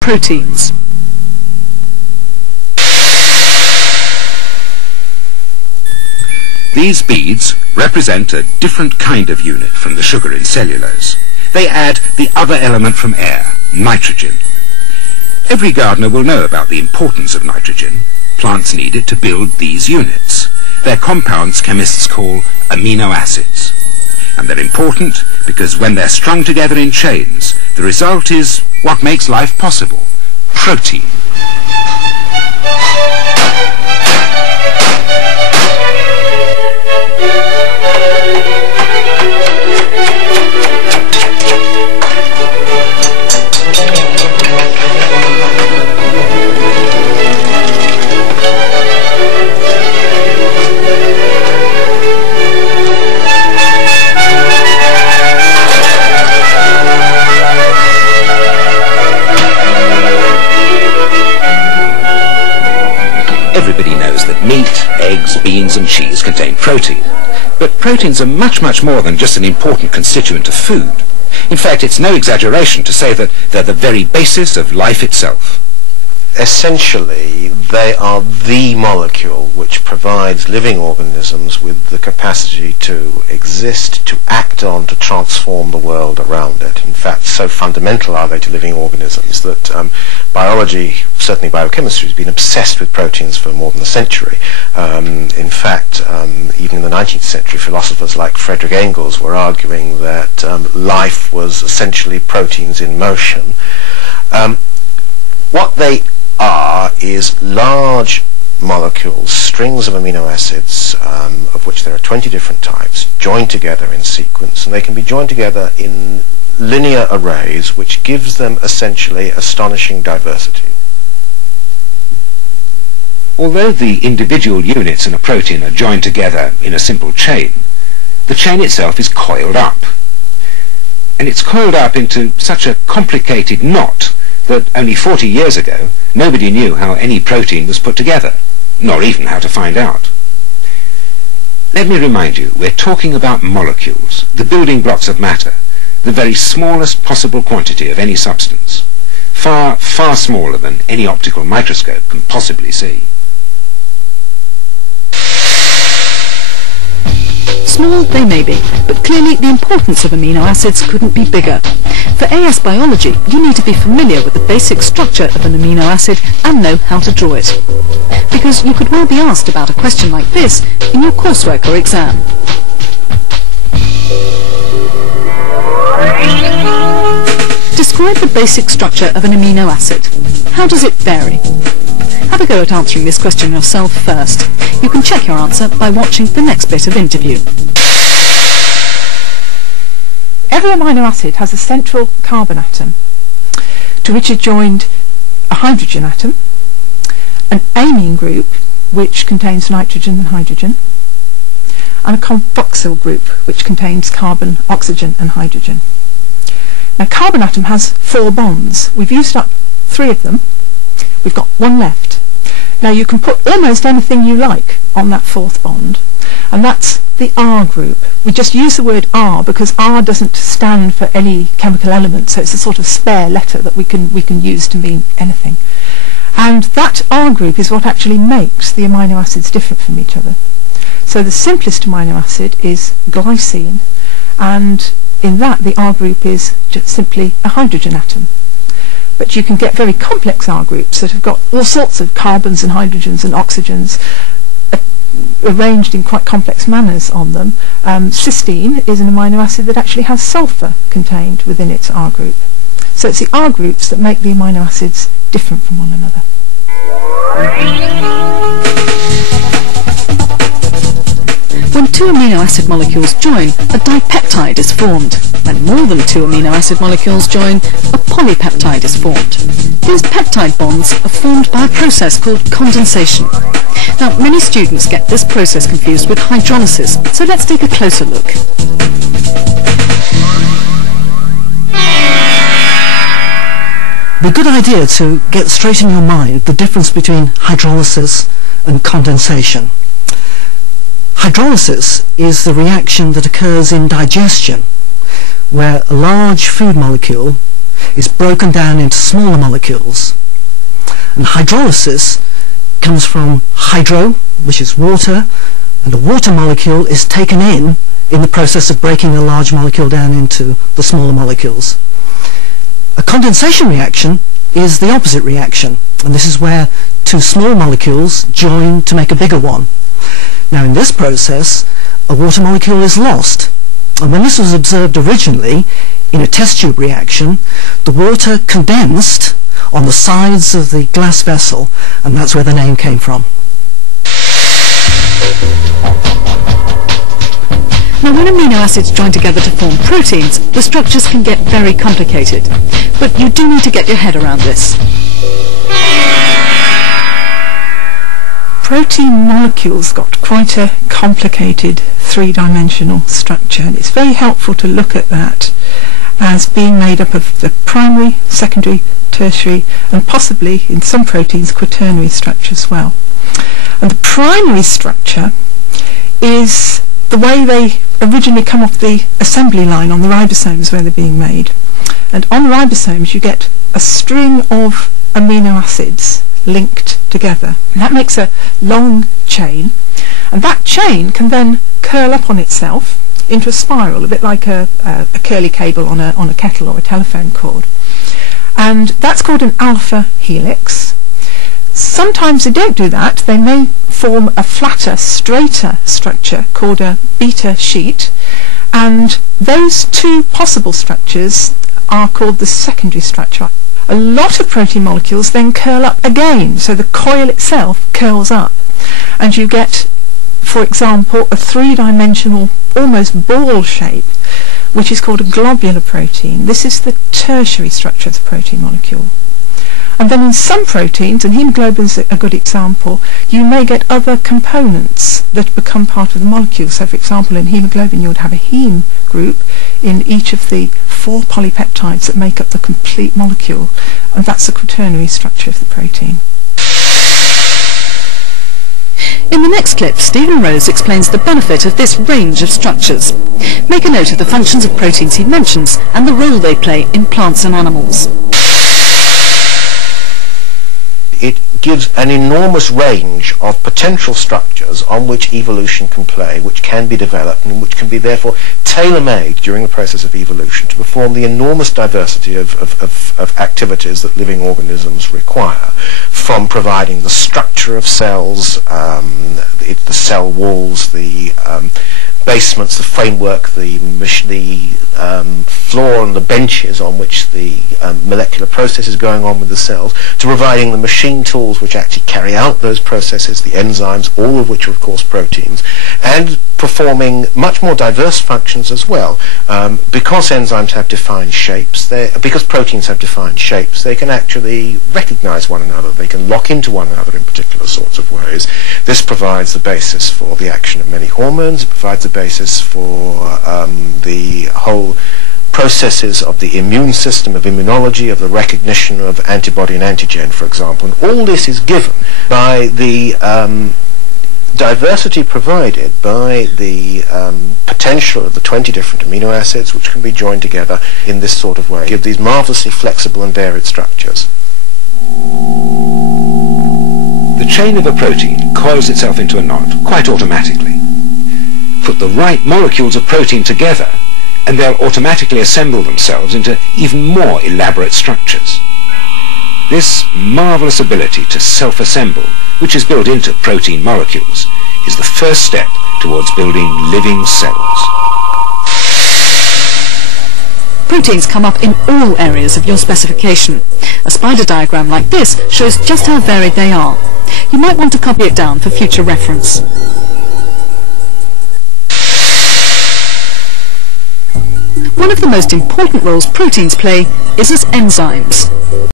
proteins. These beads represent a different kind of unit from the sugar in cellulose. They add the other element from air, nitrogen. Every gardener will know about the importance of nitrogen. Plants need it to build these units. They're compounds chemists call amino acids. And they're important because when they're strung together in chains, the result is what makes life possible: protein. Everybody knows that meat, eggs, beans and cheese contain protein. But proteins are much, much more than just an important constituent of food. In fact, it's no exaggeration to say that they're the very basis of life itself. Essentially, they are the molecule which provides living organisms with the capacity to exist, to act on, to transform the world around it. In fact, so fundamental are they to living organisms that biology, certainly biochemistry, has been obsessed with proteins for more than a century. In fact, even in the 19th century, philosophers like Friedrich Engels were arguing that life was essentially proteins in motion. What they are is large molecules, strings of amino acids, of which there are 20 different types, joined together in sequence, and they can be joined together in linear arrays, which gives them essentially astonishing diversity. Although the individual units in a protein are joined together in a simple chain, the chain itself is coiled up. And it's coiled up into such a complicated knot that only 40 years ago nobody knew how any protein was put together, nor even how to find out. Let me remind you, we're talking about molecules, the building blocks of matter, the very smallest possible quantity of any substance, far, far smaller than any optical microscope can possibly see. Small they may be, but clearly the importance of amino acids couldn't be bigger. For AS biology, you need to be familiar with the basic structure of an amino acid and know how to draw it. Because you could well be asked about a question like this in your coursework or exam. Describe the basic structure of an amino acid. How does it vary? Have a go at answering this question yourself first. You can check your answer by watching the next bit of interview. Every amino acid has a central carbon atom to which is joined a hydrogen atom, an amine group which contains nitrogen and hydrogen, and a carboxyl group which contains carbon, oxygen and hydrogen. Now, carbon atom has 4 bonds. We've used up 3 of them. We've got 1 left. Now you can put almost anything you like on that 4th bond, and that's the R group. We just use the word R because R doesn't stand for any chemical element, so it's a sort of spare letter that we can use to mean anything. And that R group is what actually makes the amino acids different from each other. So the simplest amino acid is glycine, and in that the R group is just simply a hydrogen atom. But you can get very complex R groups that have got all sorts of carbons and hydrogens and oxygens arranged in quite complex manners on them. Cysteine is an amino acid that actually has sulfur contained within its R group. So it's the R groups that make the amino acids different from one another. When 2 amino acid molecules join, a dipeptide is formed. When more than 2 amino acid molecules join, a polypeptide is formed. These peptide bonds are formed by a process called condensation. Now, many students get this process confused with hydrolysis, so let's take a closer look. It'd be a good idea to get straight in your mind the difference between hydrolysis and condensation. Hydrolysis is the reaction that occurs in digestion, where a large food molecule is broken down into smaller molecules. And hydrolysis comes from hydro, which is water, and a water molecule is taken in the process of breaking a large molecule down into the smaller molecules. A condensation reaction is the opposite reaction, and this is where two small molecules join to make a bigger one. Now in this process, a water molecule is lost, and when this was observed originally in a test tube reaction, the water condensed on the sides of the glass vessel, and that's where the name came from. Now when amino acids join together to form proteins, the structures can get very complicated. But you do need to get your head around this. Protein molecules got quite a complicated three-dimensional structure, and it's very helpful to look at that as being made up of the primary, secondary, tertiary, and possibly in some proteins quaternary structure as well. And the primary structure is the way they originally come off the assembly line on the ribosomes where they're being made. And on the ribosomes you get a string of amino acids linked together. And that makes a long chain, and that chain can then curl up on itself into a spiral, a bit like a curly cable on a kettle or a telephone cord. And that's called an alpha helix. Sometimes they don't do that. They may form a flatter, straighter structure called a beta sheet, and those two possible structures are called the secondary structure. A lot of protein molecules then curl up again, so the coil itself curls up, and you get, for example, a three-dimensional, almost ball shape, which is called a globular protein. This is the tertiary structure of the protein molecule. And then in some proteins, and hemoglobin's a good example, you may get other components that become part of the molecule. So for example, in hemoglobin you would have a heme group in each of the 4 polypeptides that make up the complete molecule, and that's the quaternary structure of the protein. In the next clip, Stephen Rose explains the benefit of this range of structures. Make a note of the functions of proteins he mentions and the role they play in plants and animals. It gives an enormous range of potential structures on which evolution can play, which can be developed, and which can be therefore tailor-made during the process of evolution to perform the enormous diversity of activities that living organisms require, from providing the structure of cells, the cell walls, the basements, the framework, the floor and the benches on which the molecular process is going on with the cells, to providing the machine tools which actually carry out those processes, the enzymes, all of which are of course proteins, and performing much more diverse functions as well. Because enzymes have defined shapes, because proteins have defined shapes, they can actually recognize one another, they can lock into one another in particular sorts of ways. This provides the basis for the action of many hormones, it provides the basis for the whole processes of the immune system, of immunology, of the recognition of antibody and antigen, for example. And all this is given by the diversity provided by the potential of the 20 different amino acids which can be joined together in this sort of way, give these marvelously flexible and varied structures. The chain of a protein coils itself into a knot quite automatically. Put the right molecules of protein together and they'll automatically assemble themselves into even more elaborate structures. This marvelous ability to self-assemble, which is built into protein molecules, is the first step towards building living cells. Proteins come up in all areas of your specification. A spider diagram like this shows just how varied they are. You might want to copy it down for future reference. One of the most important roles proteins play is as enzymes.